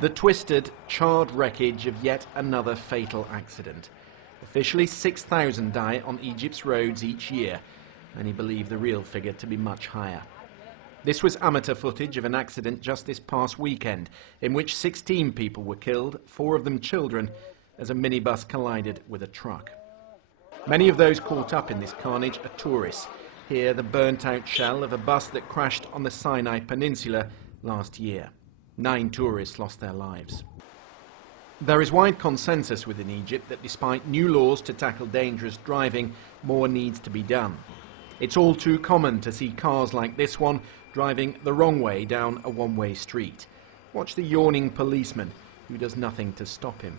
The twisted, charred wreckage of yet another fatal accident. Officially 6,000 die on Egypt's roads each year. Many believe the real figure to be much higher. This was amateur footage of an accident just this past weekend, in which 16 people were killed, 4 of them children, as a minibus collided with a truck. Many of those caught up in this carnage are tourists. Here, the burnt-out shell of a bus that crashed on the Sinai Peninsula last year. 9 tourists lost their lives. There is wide consensus within Egypt that despite new laws to tackle dangerous driving, more needs to be done. It's all too common to see cars like this one driving the wrong way down a one-way street. Watch the yawning policeman who does nothing to stop him.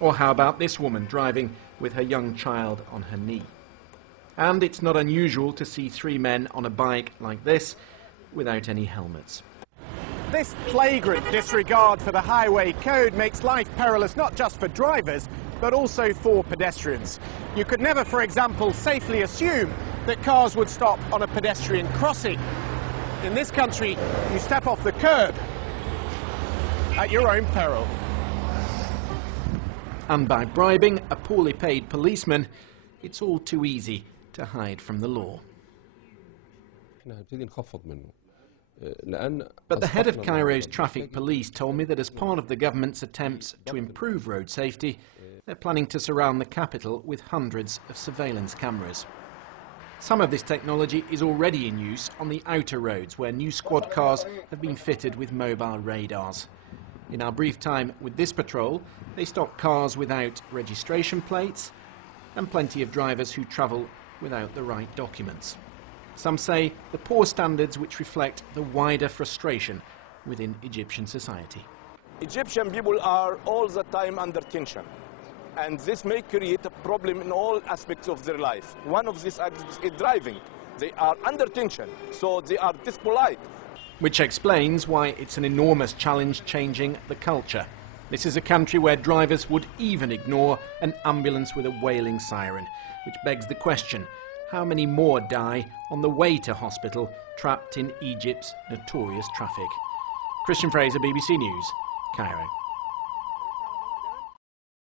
Or how about this woman driving with her young child on her knee? And it's not unusual to see 3 men on a bike like this without any helmets. This flagrant disregard for the highway code makes life perilous not just for drivers, but also for pedestrians. You could never, for example, safely assume that cars would stop on a pedestrian crossing. In this country, you step off the curb at your own peril. And by bribing a poorly paid policeman, it's all too easy to hide from the law. But the head of Cairo's traffic police told me that as part of the government's attempts to improve road safety, they're planning to surround the capital with hundreds of surveillance cameras. Some of this technology is already in use on the outer roads, where new squad cars have been fitted with mobile radars. In our brief time with this patrol, they stop cars without registration plates and plenty of drivers who travel without the right documents. Some say the poor standards which reflect the wider frustration within Egyptian society. Egyptian people are all the time under tension, and this may create a problem in all aspects of their life. One of these aspects is driving. They are under tension, so they are dispolite. Which explains why it's an enormous challenge changing the culture. This is a country where drivers would even ignore an ambulance with a wailing siren, which begs the question, how many more die on the way to hospital trapped in Egypt's notorious traffic? Christian Fraser, BBC News, Cairo.